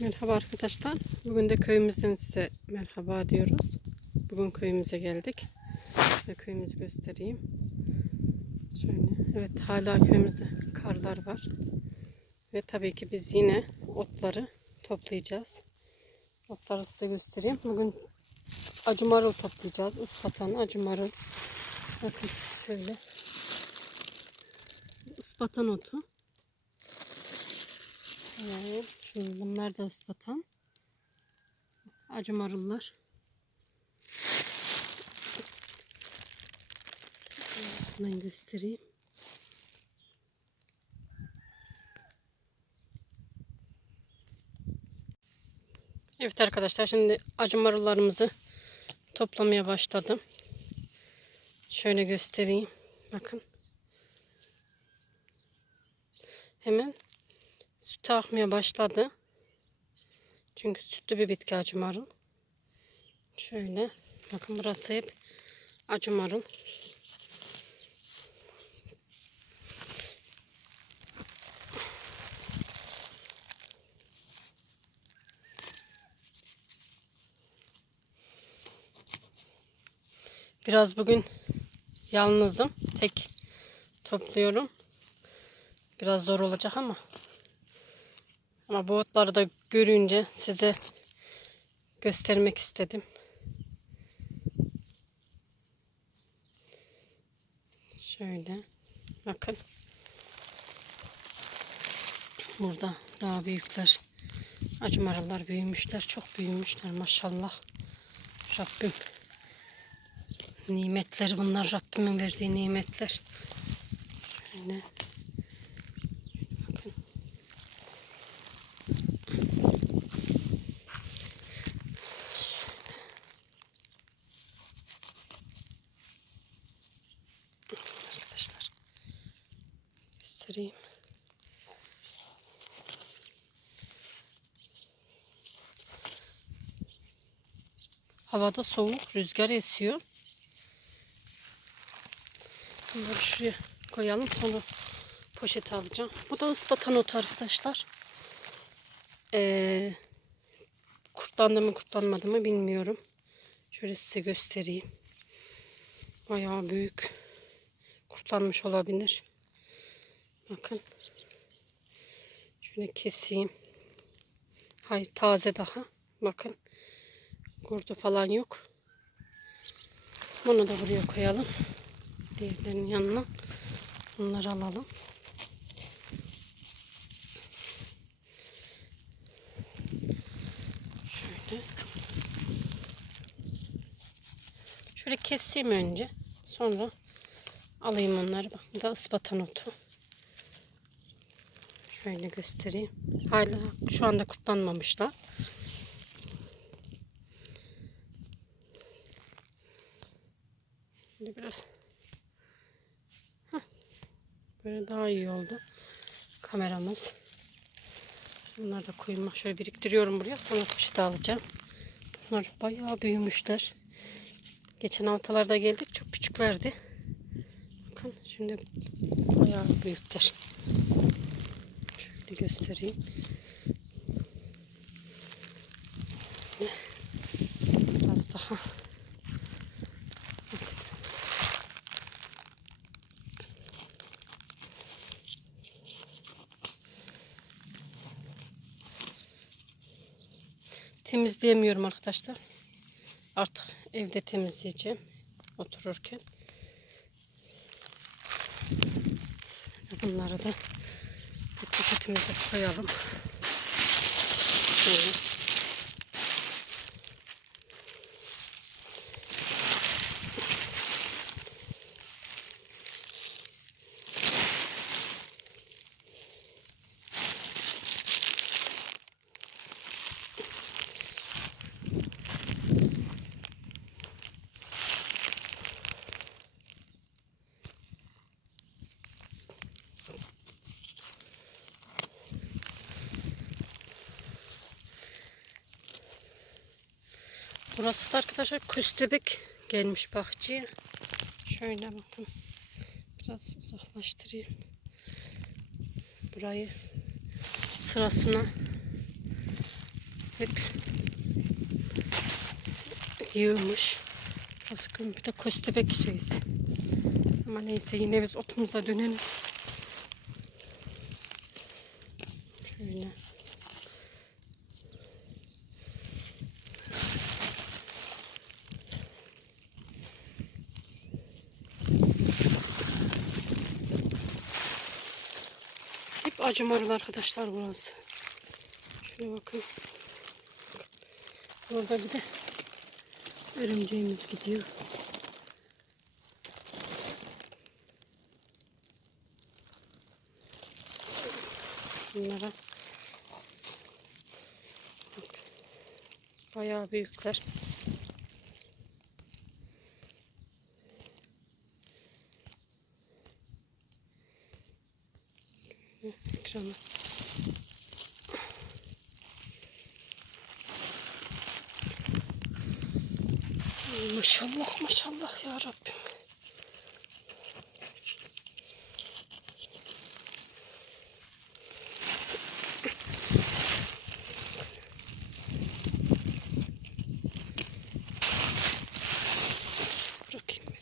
Merhaba arkadaşlar. Bugün de köyümüzden size merhaba diyoruz. Bugün köyümüze geldik. Ve köyümüzü göstereyim. Şöyle. Evet hala köyümüzde karlar var. Ve tabii ki biz yine otları toplayacağız. Otları size göstereyim. Bugün acı marul toplayacağız. Ispatan acı marul. Bakın şöyle. Ispatan otu. Evet, şimdi bunlar da ıslatan. Acı marullar. Ben göstereyim. Evet arkadaşlar şimdi acı marullarımızı toplamaya başladım. Şöyle göstereyim. Bakın. Hemen sütü akmaya başladı. Çünkü sütlü bir bitki acı. Şöyle bakın burası hep acı. Biraz bugün yalnızım. Tek topluyorum. Biraz zor olacak ama ama bu otları da görünce size göstermek istedim. Şöyle bakın. Burada daha büyükler. Acı marullar büyümüşler. Çok büyümüşler maşallah. Rabbim nimetleri bunlar Rabbimin verdiği nimetler. Şöyle bakın. Arkadaşlar göstereyim. Havada soğuk, rüzgar esiyor. Bunları şuraya koyalım. Sonra poşete alacağım. Bu da ıspatan arkadaşlar. Ee, kurtlandı mı kurtlanmadı mı bilmiyorum. Şöyle size göstereyim. Bayağı büyük. Kurtlanmış olabilir. Bakın. Şöyle keseyim. Hayır taze daha. Bakın. Kurdu falan yok. Bunu da buraya koyalım. Diğerlerinin yanına. Bunları alalım. Şöyle. Şöyle keseyim önce. Sonra alayım onları. Bak bu da ıspatan otu. Şöyle göstereyim. Hala şu anda kurtlanmamışlar. Şimdi biraz Heh. böyle daha iyi oldu kameramız. Bunları da koyayım. Şöyle biriktiriyorum buraya. Sonra poşete alacağım. Bunlar bayağı büyümüşler. Geçen haftalarda geldik. Çok küçüklerdi. Bakın şimdi bayağı büyükler. Şöyle göstereyim. Biraz daha temizleyemiyorum arkadaşlar. Artık evde temizleyeceğim otururken. Bunları da bir poşetimize koyalım. Şöyle. Burası da arkadaşlar köstebek gelmiş bahçeye. Şöyle bakın. Biraz uzaklaştırayım. Burayı sırasına hep yığılmış. Baskın bir de köstebek şeyiz. Ama neyse yine biz otumuza dönelim. Şöyle. Acı marul arkadaşlar burası. Şöyle bakın. Burada bir de örümceğimiz gidiyor. Bunlara bayağı büyükler. Maşallah maşallah ya Rabbim. Bırakayım ben.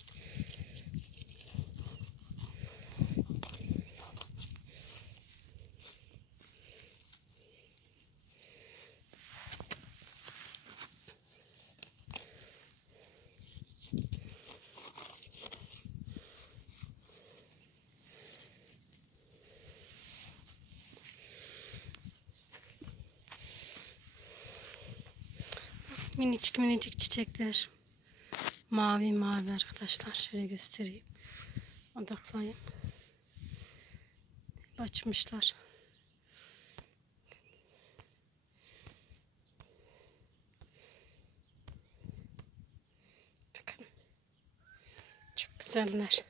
Minicik minicik çiçekler. Mavi mavi arkadaşlar. Şöyle göstereyim. Odaklayayım. Açmışlar. Bakın. Çok güzeller.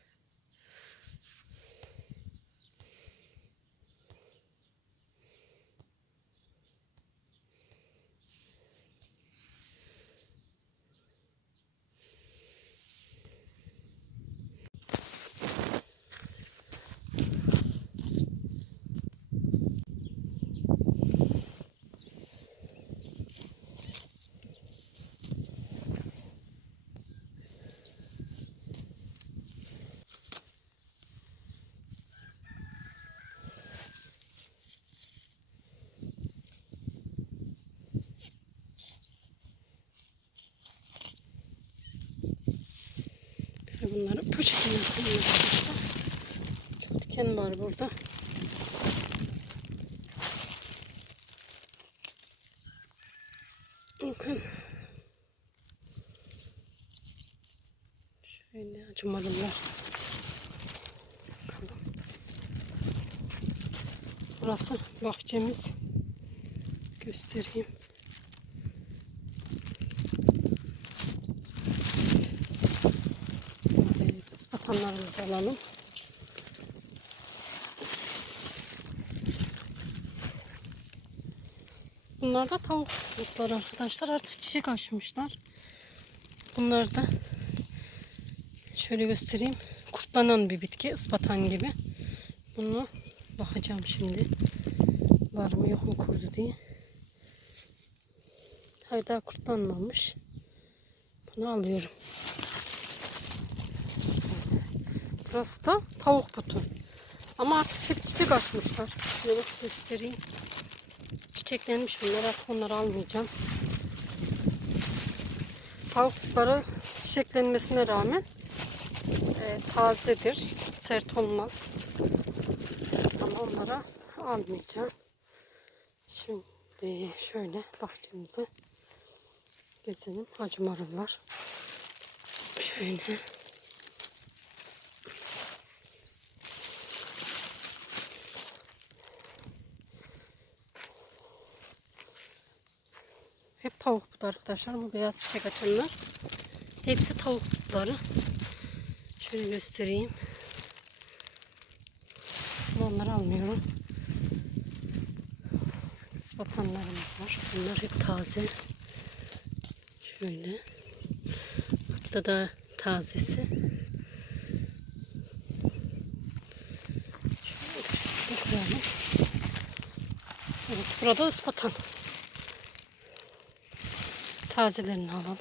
Bunları poşetine arkadaşlar. Çok diken var burada. Bakın. Şöyle acımalılar. Bakalım. Burası bahçemiz. Göstereyim. Evet, ıspatanlarımızı alalım. Bunlar da tavuklar arkadaşlar. Artık çiçek açmışlar. Bunlar da şöyle göstereyim. Kurtlanan bir bitki. ıspatan gibi. Bunu bakacağım şimdi. Var mı yok mu kurdu diye. Hayır daha kurtlanmamış. Bunu alıyorum. Burası da tavuk butu. Ama artık hep çiçek açmışlar. Şöyle göstereyim. Çiçeklenmiş bunlar. Artık onları almayacağım. Tavukları çiçeklenmesine rağmen e, tazedir. Sert olmaz. Ama onlara almayacağım. Şimdi şöyle bahçemize gezelim. Hacı marullar. Şöyle. Tavuk butu arkadaşlar. Bu beyaz çiçek açanlar. Hepsi tavuk butları. Şöyle göstereyim. Onları almıyorum. Ispatanlarımız var. Bunlar hep taze. Şöyle. Hatta da tazesi. Şöyle koyalım. Evet, burada ıspatan. Tazelerini alalım.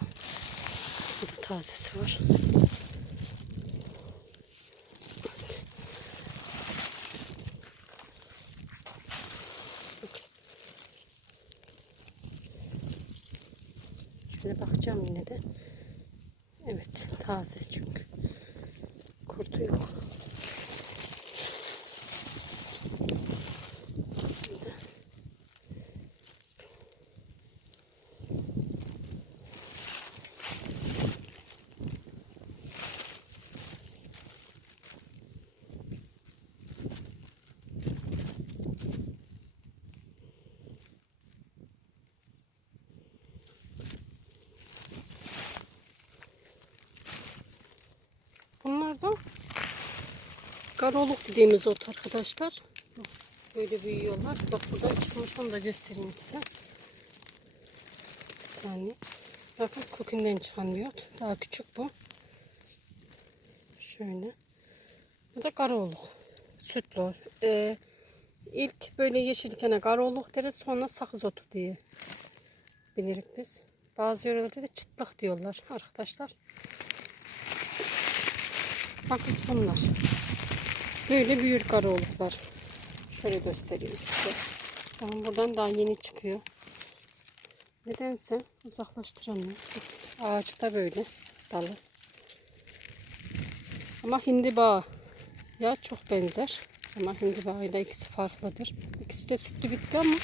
Burada tazesi var. Şöyle bakacağım yine de. Evet taze çünkü. Kurtu yok. Bunlar da karoluk dediğimiz ot arkadaşlar. Böyle büyüyorlar. Bak buradan çıkmış onu da göstereyim size. Bir saniye. Bakın kökünden çıkan bir ot. Daha küçük bu. Şöyle. Bu da karoluk. Sütlü. Ee, ilk böyle yeşilkene karoluk deriz. Sonra sakız otu diye bilirik biz. Bazı yörelerde de çıtlık diyorlar arkadaşlar. Bakın bunlar. Böyle büyür karoluklar. Şöyle göstereyim size. Tamam buradan daha yeni çıkıyor. Nedense uzaklaştıramıyorum. Ağacı da böyle dalı. Ama hindiba ya çok benzer. Ama hindiba ile ikisi farklıdır. İkisi de sütlü bitki ama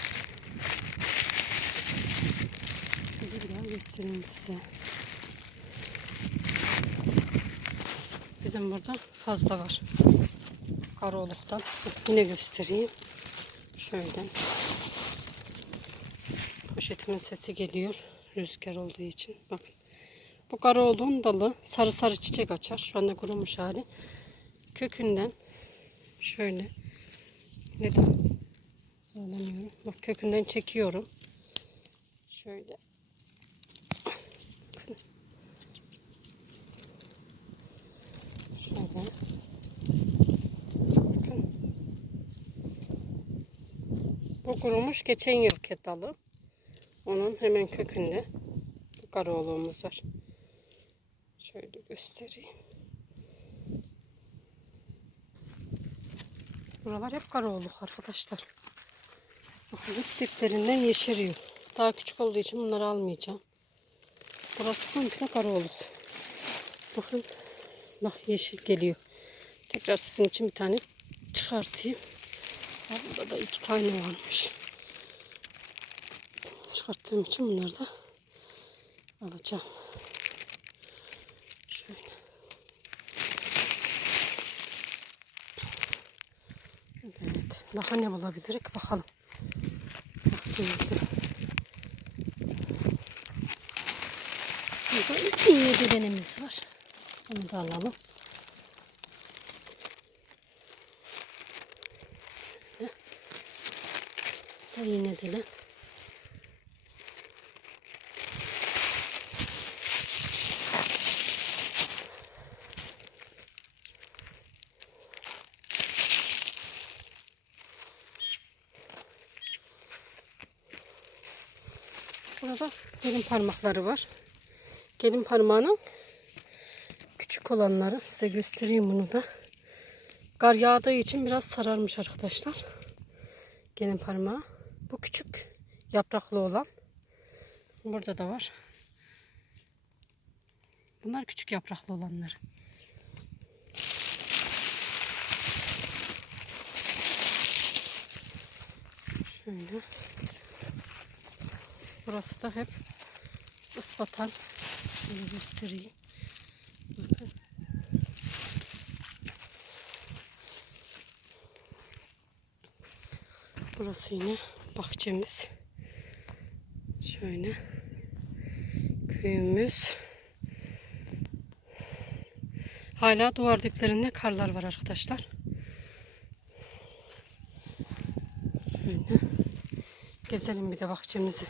bir daha göstereyim size. Bizim burada fazla var. Karoluk'tan. Yine göstereyim. Şöyle. Poşetimin sesi geliyor. Rüzgar olduğu için. Bakın. Bu Karaoğlu'nun dalı sarı sarı çiçek açar. Şu anda kurumuş hali. Kökünden şöyle neden söylemiyorum. Bak kökünden çekiyorum. Şöyle. Bakın. Bu kurumuş geçen yılki dalı. Onun hemen kökünde bu karaoğluğumuz var. Şöyle göstereyim. Buralar hep karaoğluk arkadaşlar. Bakın hep diplerinden yeşeriyor. Daha küçük olduğu için bunları almayacağım. Burası komple karaoğluk. Bakın Bak yeşil geliyor. Tekrar sizin için bir tane çıkartayım. Burada da iki tane varmış. Çıkarttığım için bunları da alacağım. Şöyle. Evet. Daha ne bulabiliriz bakalım. Bahçemizde. Burada iğne düzenimiz var. Bunu da alalım. Dilen. Burada gelin parmakları var. Gelin parmağının küçük olanları size göstereyim bunu da. Kar yağdığı için biraz sararmış arkadaşlar. Gelin parmağı. Bu küçük yapraklı olan. Burada da var. Bunlar küçük yapraklı olanları. Şöyle. Burası da hep ıspatan. Şöyle göstereyim. Bakın. Burası yine bahçemiz. Şöyle. Köyümüz. Hala duvar diplerinde karlar var arkadaşlar. Şöyle. Gezelim bir de bahçemizi.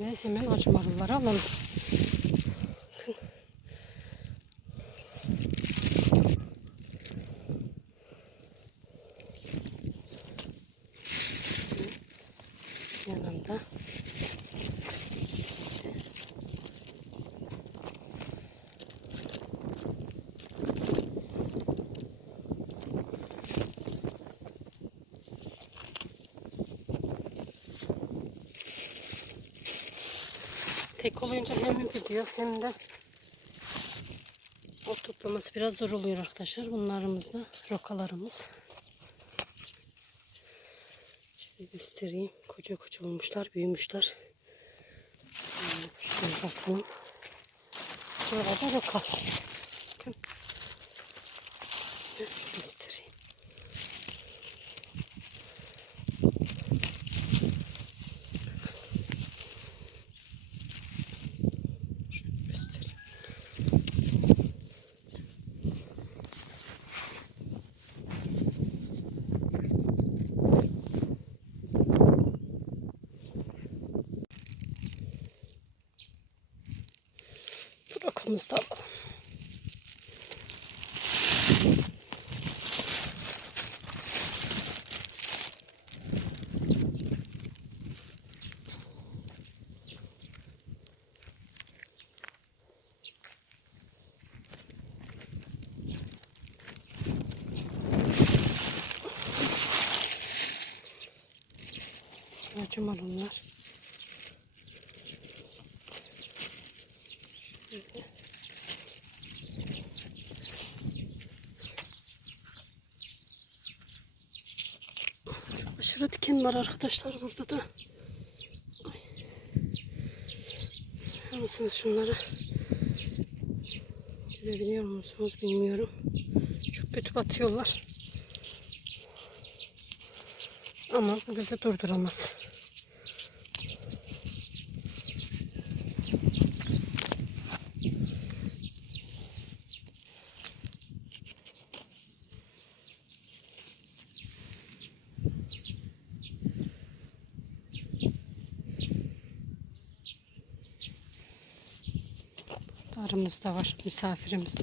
Ve hemen acı marulları alalım. Bakın. Yanında. tek olunca hem gidiyor hem de ot toplaması biraz zor oluyor arkadaşlar. Bunlarımız da rokalarımız. Şöyle göstereyim. Koca koca olmuşlar, büyümüşler. Şöyle bakalım. Burada roka. Bakın. Göstereyim. Şöyle göstereyim. Rokamızı da alalım. Acı marullar. Şöyle. Çok aşırı diken var arkadaşlar burada da. Musunuz şunları? Görebiliyor musunuz bilmiyorum. Çok kötü batıyorlar. Ama bu durduramaz. Arımız da var misafirimiz.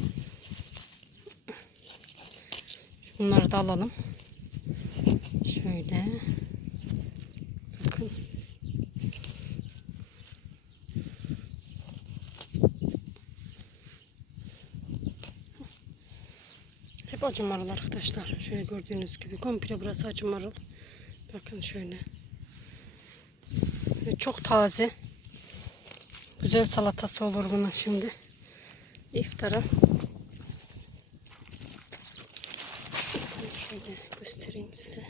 Bunları da alalım. Şöyle. Bakın. Hep acı marul arkadaşlar. Şöyle gördüğünüz gibi komple burası acı marul. Bakın şöyle. Çok taze. Güzel salatası olur bunun şimdi. İftara. Şöyle göstereyim size.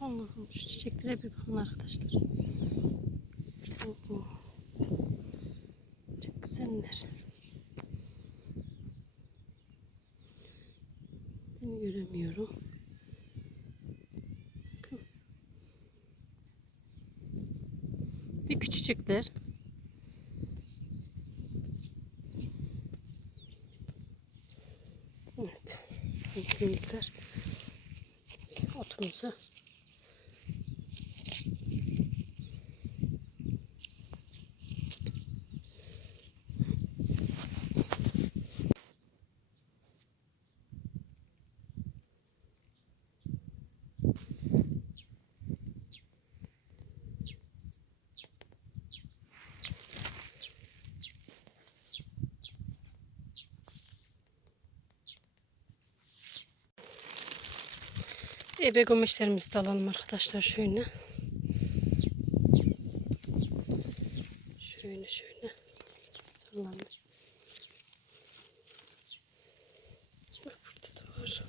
Allah'ım şu çiçeklere bir bakın arkadaşlar. Çok, güzeller. Ben göremiyorum. Bakın. Bir küçücükler. Evet. Minikler. Otumuzu ebe gömüşlerimizi de alalım arkadaşlar şöyle. Şöyle şöyle. Sallanalım. Bak burada da var.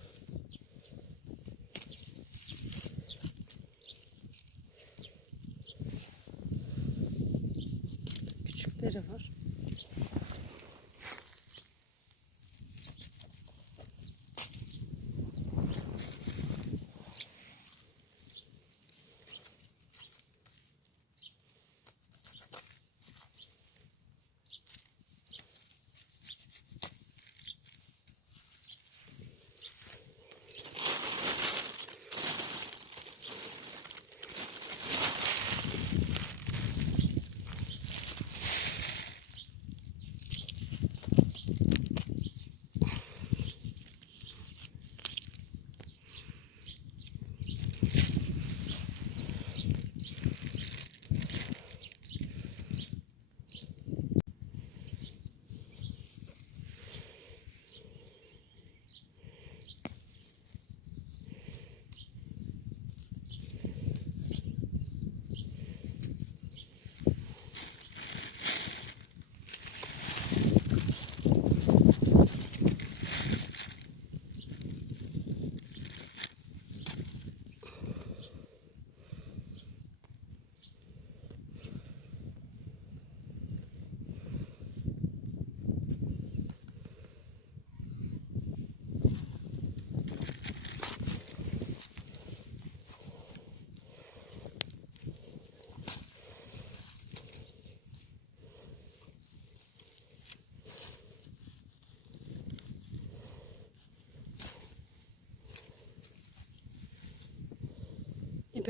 Küçükleri var.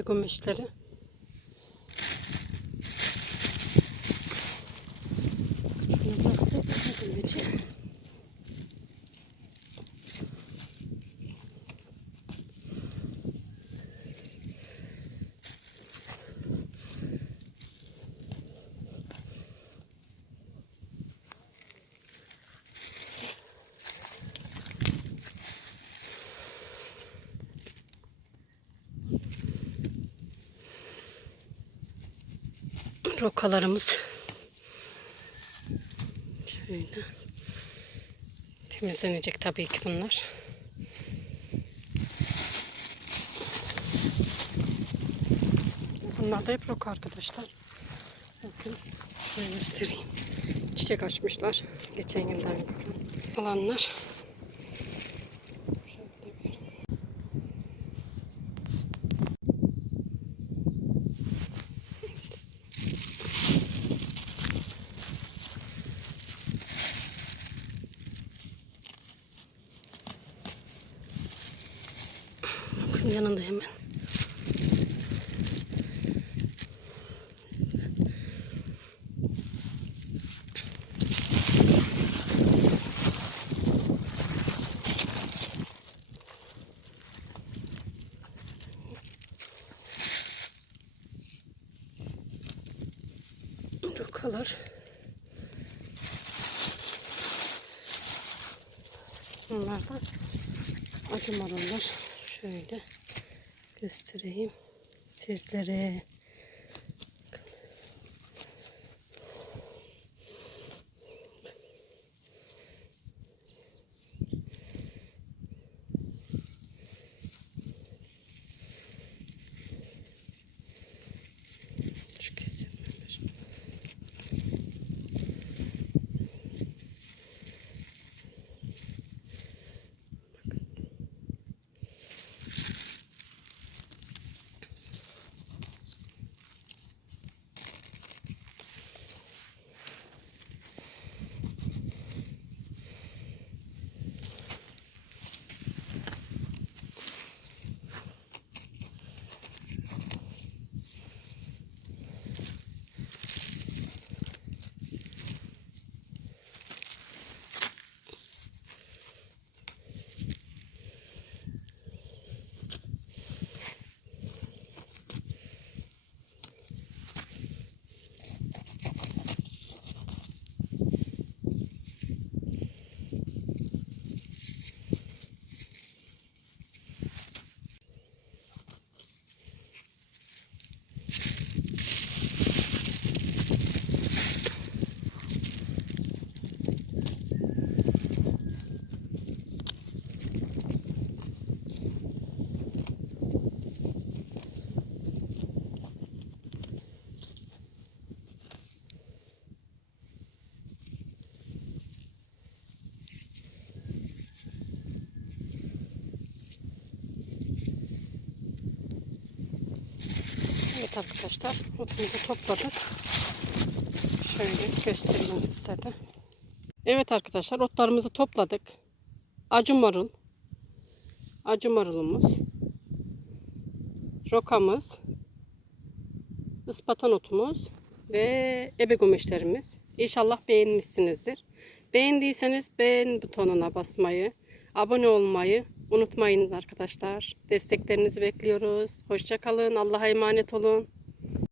Kumaşları. Şunu rokalarımız. Şöyle. Temizlenecek tabii ki bunlar. Bunlar da hep roka arkadaşlar. Bakın şöyle göstereyim. Çiçek açmışlar. Geçen yıldan kalan alanlar. Şöyle bir Bakın yanında hemen. Rokalar. Bunlar da acı marullar. Şöyle göstereyim sizlere. Şu kesilmemiş. Evet arkadaşlar otumuzu topladık. Şöyle göstereyim size de. Evet arkadaşlar otlarımızı topladık. Acı marul. Acı marulumuz. Rokamız. ıspatan otumuz. Ve ebe gümeşlerimiz. İnşallah beğenmişsinizdir. Beğendiyseniz beğen butonuna basmayı, abone olmayı unutmayınız arkadaşlar. Desteklerinizi bekliyoruz. Hoşçakalın. Allah'a emanet olun.